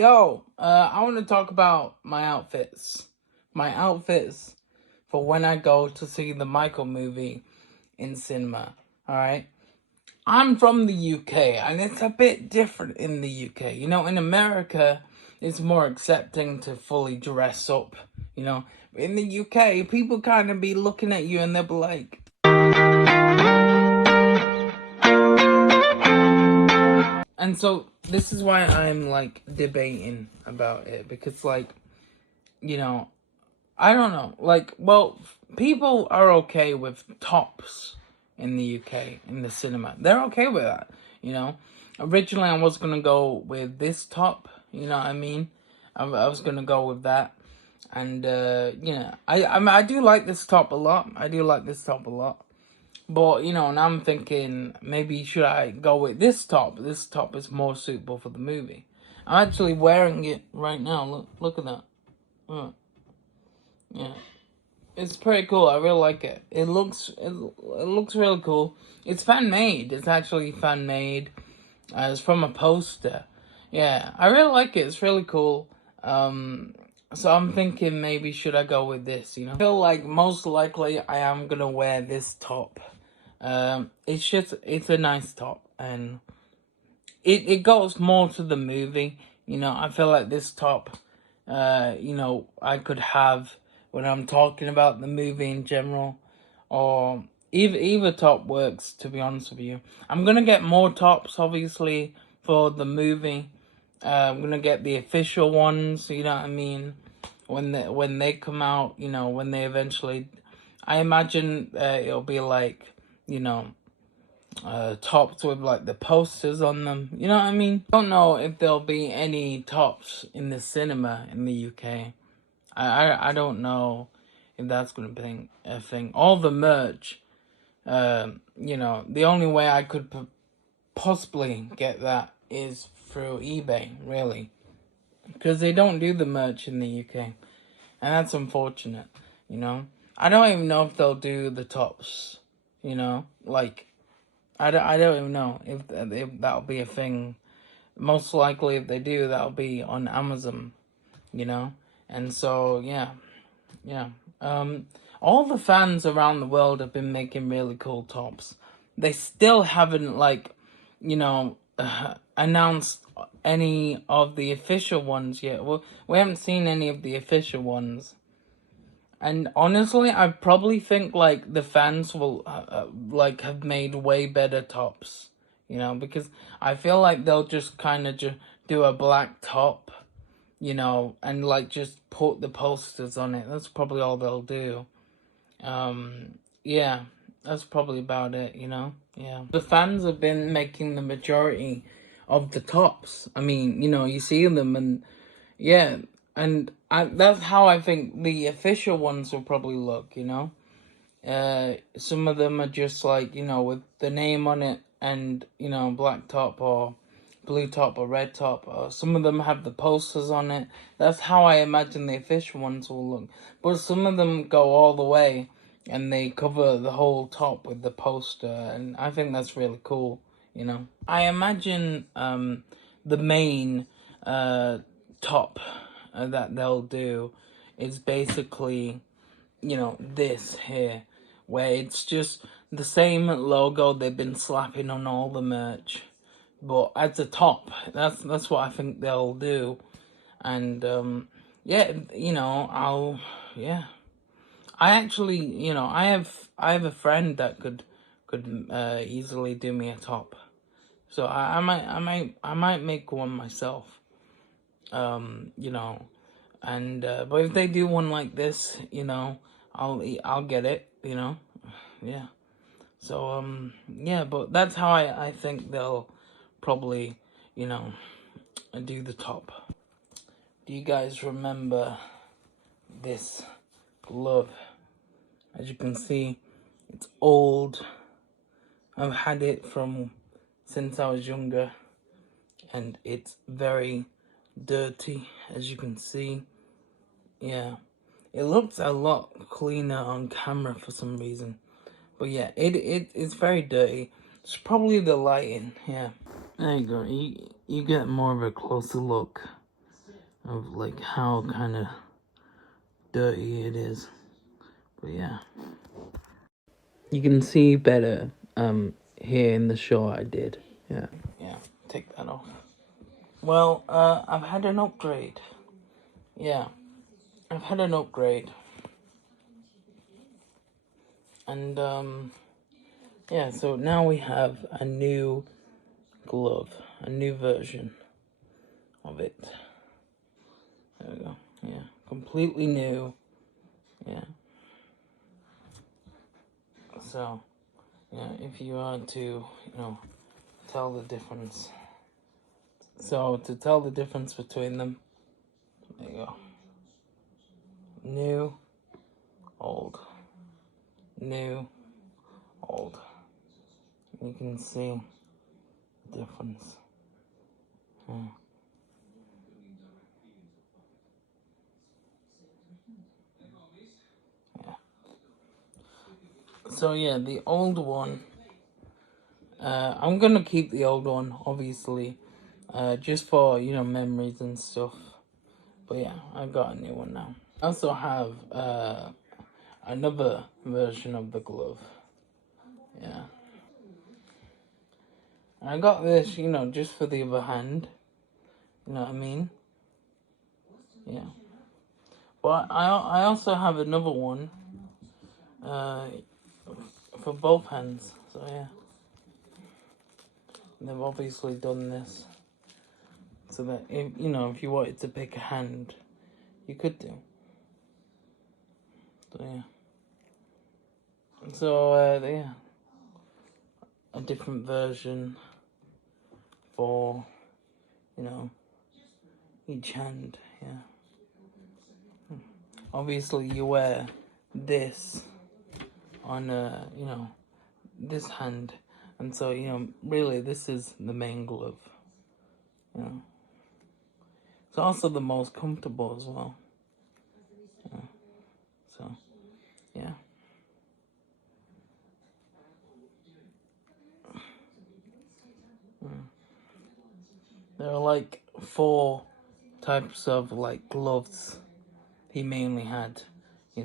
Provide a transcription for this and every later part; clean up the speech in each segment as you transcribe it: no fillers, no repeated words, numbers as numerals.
I want to talk about my outfits. My outfits for when I go to see the Michael movie in cinema. Alright? I'm from the UK, and it's a bit different in the UK. You know, in America, it's more accepting to fully dress up. You know, in the UK, people kind of be looking at you and they'll be like, and so this is why I'm like debating about it, because like, you know, I don't know. Like, well, people are okay with tops in the UK in the cinema. They're okay with that, you know. Originally, I was gonna go with this top. You know what I mean? I was gonna go with that, and I do like this top a lot. I do like this top a lot. But you know, now I'm thinking maybe should I go with this top? This top is more suitable for the movie. I'm actually wearing it right now. Look at that. Yeah. It's pretty cool. I really like it. It looks really cool. It's fan made. It's actually fan made. It's from a poster. Yeah, I really like it. It's really cool. So I'm thinking maybe should I go with this? You know, I feel like most likely I am gonna wear this top. It's a nice top, and it goes more to the movie. You know, I feel like this top, I could have when I'm talking about the movie in general, or either top works. To be honest with you, I'm gonna get more tops, obviously, for the movie. I'm gonna get the official ones. You know what I mean? When they come out, you know, when they eventually, I imagine it'll be like, you know, tops with like the posters on them. You know what I mean? Don't know if there'll be any tops in the cinema in the UK. I don't know if that's gonna be a thing. All the merch, the only way I could possibly get that is through eBay, really, because they don't do the merch in the UK, and that's unfortunate. You know, I don't even know if they'll do the tops. You know, like I don't even know if that'll be a thing. Most likely, if they do, that'll be on Amazon, you know? And so, yeah. All the fans around the world have been making really cool tops. They still haven't, like, announced any of the official ones yet. Well, we haven't seen any of the official ones. And honestly, I probably think like the fans will like have made way better tops, you know, because I feel like they'll just kind of do a black top, you know, and like just put the posters on it. That's probably all they'll do. Yeah, that's probably about it, you know. Yeah, the fans have been making the majority of the tops. I mean, you know, you see them and yeah, and that's how I think the official ones will probably look, you know? Some of them are just like, you know, with the name on it and, you know, black top or blue top or red top. Or some of them have the posters on it. That's how I imagine the official ones will look. But some of them go all the way and they cover the whole top with the poster. And I think that's really cool, you know? I imagine the main top that they'll do is basically, you know, this here, where it's just the same logo they've been slapping on all the merch, but as a top. That's what I think they'll do, and yeah, you know, I actually, you know, I have a friend that could easily do me a top, so I might make one myself. You know, and but if they do one like this, you know, I'll get it, you know, yeah. So yeah, but that's how I think they'll probably, you know, do the top. Do you guys remember this glove? As you can see, it's old. I've had it from since I was younger, and it's very dirty, as you can see. Yeah, it looks a lot cleaner on camera for some reason, but yeah, it's very dirty. It's probably the lighting. Yeah, there you go. You get more of a closer look. of like how kind of dirty it is. But yeah, you can see better here in the shot I did. Yeah, take that off. Well, I've had an upgrade. Yeah, I've had an upgrade. And yeah, so now we have a new glove, a new version of it. There we go. Yeah, completely new. Yeah. So, yeah, if you want to, tell the difference. So, to tell the difference between them, there you go. New, old. New, old. You can see the difference. Yeah. So yeah, the old one, I'm gonna keep the old one, obviously, just for, memories and stuff. But yeah, I got a new one now. I also have another version of the glove. Yeah. I got this, just for the other hand. You know what I mean? Yeah. But I also have another one for both hands. So yeah. And they've obviously done this so that if you wanted to pick a hand, you could do. So yeah. So yeah, a different version for each hand. Yeah. Obviously, you wear this on this hand, and so really this is the main glove. It's also the most comfortable as well. So yeah. There are like 4 types of like gloves he mainly had. He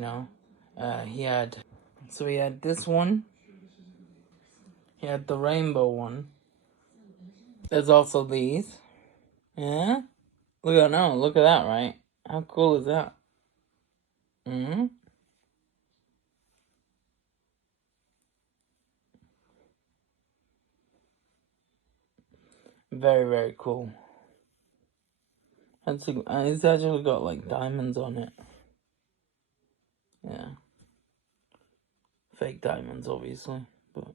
had this one. He had the rainbow one. There's also these. Yeah. Look at that, right? How cool is that? Very, very cool. And it's actually got like diamonds on it. Yeah. Fake diamonds, obviously, but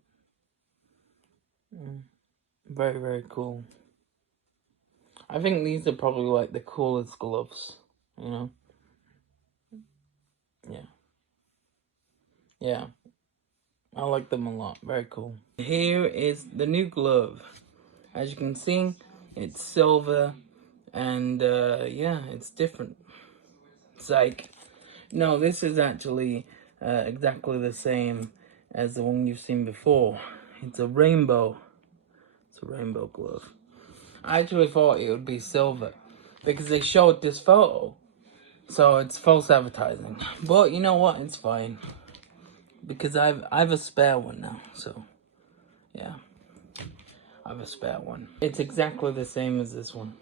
very, very cool. I think these are probably like the coolest gloves, Yeah. Yeah. I like them a lot. Very cool. Here is the new glove. As you can see, it's silver and yeah, it's different. It's like, no, this is actually exactly the same as the one you've seen before. It's a rainbow. It's a rainbow glove. I actually thought it would be silver because they showed this photo. So it's false advertising. But you know what? It's fine. Because I've a spare one now. So yeah. I have a spare one. It's exactly the same as this one.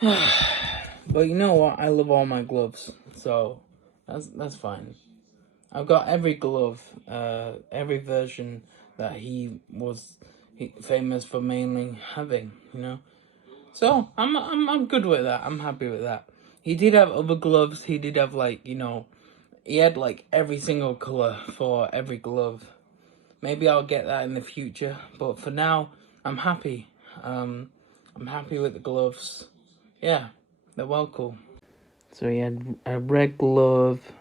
But you know what? I love all my gloves. So that's fine. I've got every glove, every version that he was famous for mainly having, So I'm good with that. I'm happy with that. He did have other gloves. He did have like, he had like every single color for every glove. Maybe I'll get that in the future, but for now, I'm happy. I'm happy with the gloves. Yeah, they're well cool. So he had a red glove.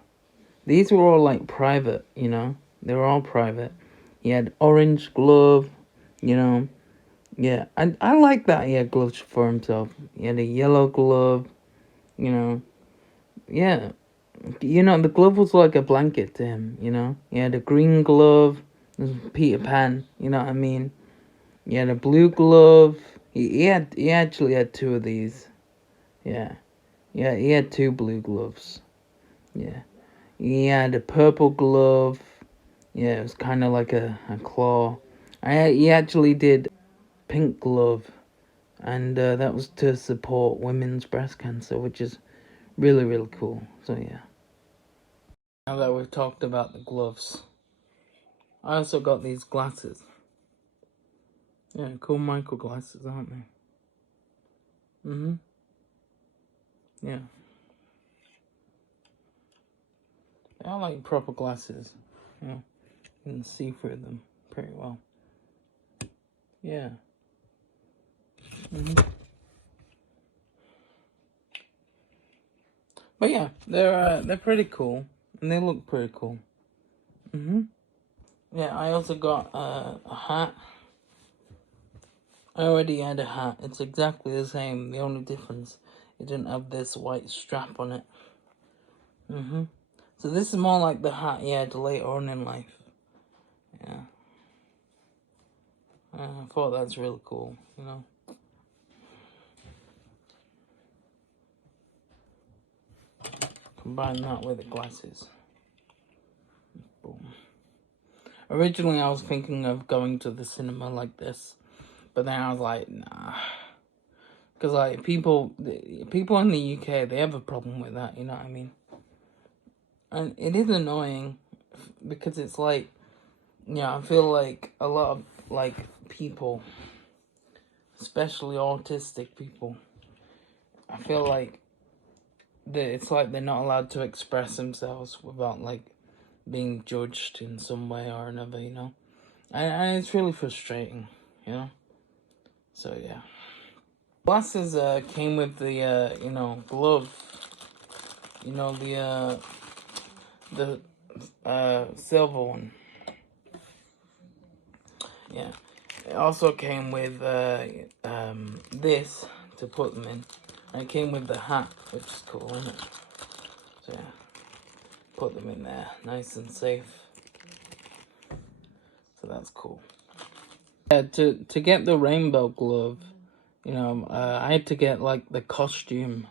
These were all like private, They were all private. He had orange glove, Yeah, I like that he had gloves for himself. He had a yellow glove, Yeah, the glove was like a blanket to him, He had a green glove, Peter Pan, you know what I mean? He had a blue glove. He actually had 2 of these. Yeah. Yeah, he had two blue gloves. Yeah. He had a purple glove. Yeah, it was kind of like a claw. He actually did pink glove, and that was to support women's breast cancer, which is really, really cool. So, yeah. Now that we've talked about the gloves, I also got these glasses. Yeah, cool Michael glasses, aren't they? Mm-hmm. Yeah. They are like proper glasses. Yeah. You can see through them pretty well. Yeah. Mm-hmm. But yeah, they're pretty cool. And they look pretty cool. Mm-hmm. Yeah, I also got a hat. I already had a hat. It's exactly the same. The only difference, it didn't have this white strap on it. Mm-hmm. So this is more like the hat he had later on in life. Yeah. I thought that's really cool, you know. Combine that with the glasses. Boom. Originally, I was thinking of going to the cinema like this, but then I was like, nah. Because, like, people in the UK, they have a problem with that, you know what I mean? And it is annoying because it's like, yeah, I feel like a lot of, like, people, especially autistic people, I feel like it's like they're not allowed to express themselves without, like, being judged in some way or another, you know? And it's really frustrating, you know? So, yeah. Glasses came with the, you know, glove. You know, the silver one. Yeah. It also came with this to put them in. And it came with the hat, which is cool, isn't it? So, yeah. Put them in there, nice and safe. So that's cool. Yeah, to get the rainbow glove, you know, I had to get like the costume.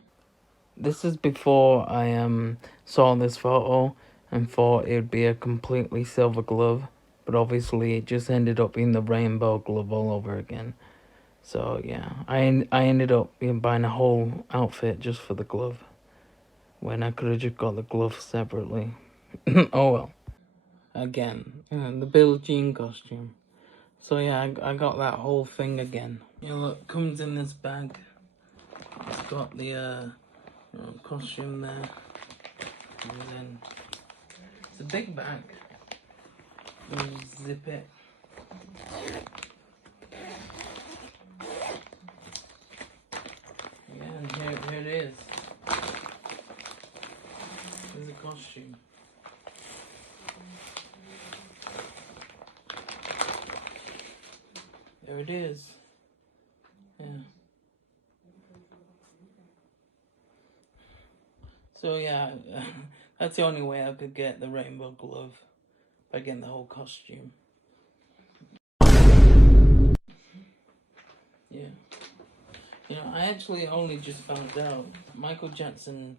This is before I saw this photo and thought it would be a completely silver glove, but obviously it just ended up being the rainbow glove all over again. So yeah, I ended up buying a whole outfit just for the glove when I could have just got the glove separately. Oh well. Again, the Billie Jean costume. So yeah, I got that whole thing again. You know, look, comes in this bag. It's got the costume there, and then it's a big bag. You zip it. Yeah, and here it is. There's a costume. There it is. Yeah. So yeah, that's the only way I could get the rainbow glove, by getting the whole costume. Yeah. You know, I actually only just found out Michael Jackson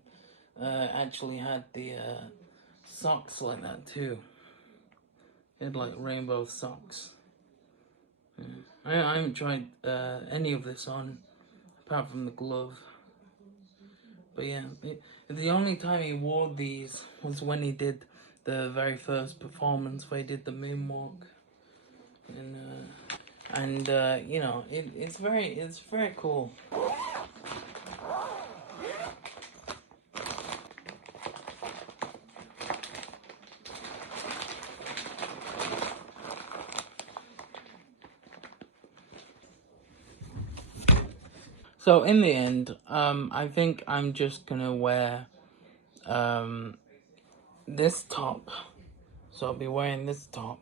actually had the socks like that too. He had like rainbow socks. Yeah. I haven't tried any of this on, apart from the glove. But yeah, the only time he wore these was when he did the very first performance where he did the moonwalk. And you know, it's very cool. So in the end, I think I'm just gonna wear this top. So I'll be wearing this top.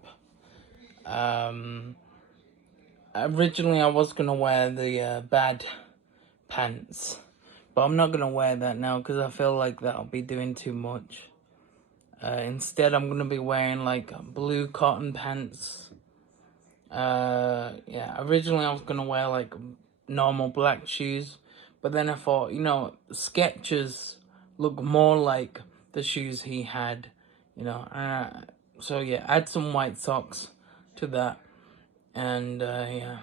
Originally I was gonna wear the bad pants, but I'm not gonna wear that now because I feel like that'll be doing too much. Instead, I'm gonna be wearing like blue cotton pants. Yeah, originally I was gonna wear like normal black shoes, But then I thought, you know, Skechers look more like the shoes he had, you know. So yeah, add some white socks to that, and yeah,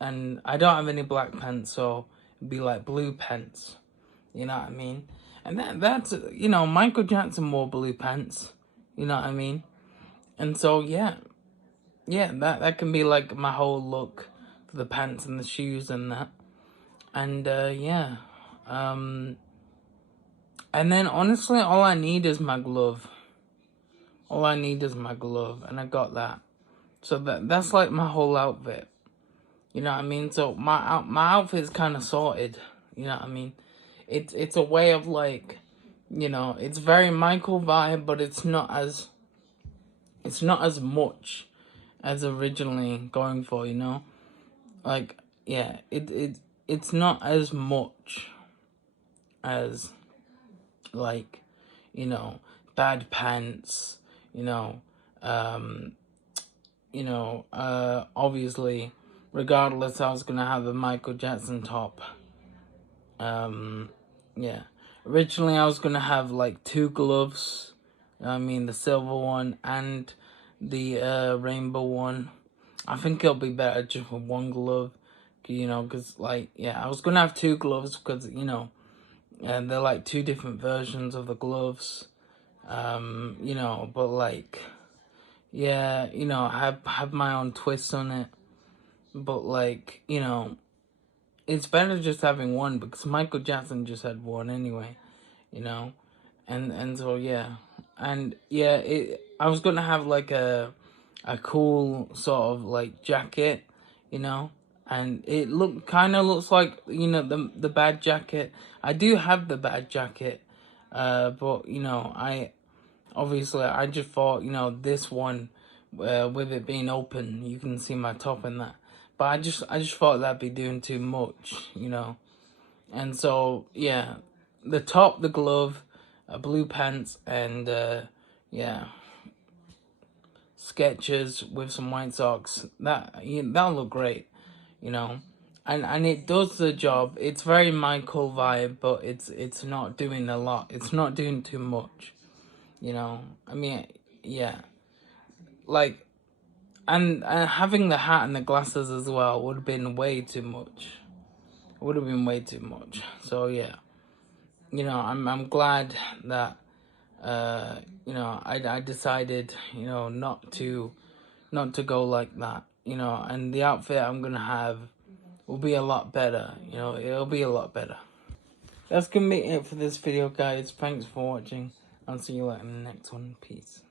and I don't have any black pants, so it'd be like blue pants, you know what I mean? And that's, you know, Michael Jackson wore blue pants, you know what I mean? And so yeah, that can be like my whole look for the pants and the shoes and that, and yeah, and then honestly, all I need is my glove. All I need is my glove, and I got that. So that's like my whole outfit. You know what I mean? So my outfit's kind of sorted. You know what I mean? It's a way of like, you know, it's very Michael vibe, but it's not as much as originally going for. You know, like yeah, it's not as much as like, you know, bad pants. You know, obviously, regardless, I was gonna have a Michael Jackson top. Yeah. Originally, I was gonna have like two gloves. I mean, the silver one and the rainbow one. I think it'll be better just with one glove, you know, because like yeah, I was gonna have two gloves because you know, and they're like two different versions of the gloves. You know, but like yeah, you know, I have my own twists on it. But like, you know, it's better just having one because Michael Jackson just had one anyway, you know? And so yeah. And yeah, I was gonna have like a cool sort of like jacket, you know? And it looks like, you know, the bad jacket. I do have the bad jacket. But you know, I just thought, you know, this one, with it being open, you can see my top in that. But I just thought that'd be doing too much, you know. And so, yeah, the top, the glove, blue pants, and yeah, Skechers with some white socks. That'll look great, you know. And it does the job. It's very Michael vibe, but it's not doing a lot. It's not doing too much. You know, I mean, yeah, like, and having the hat and the glasses as well would have been way too much. Would have been way too much. So yeah, you know, I'm glad that you know, I decided, you know, not to go like that. You know, and the outfit I'm gonna have will be a lot better. You know, it'll be a lot better. That's gonna be it for this video, guys. Thanks for watching. I'll see you later in the next one. Peace.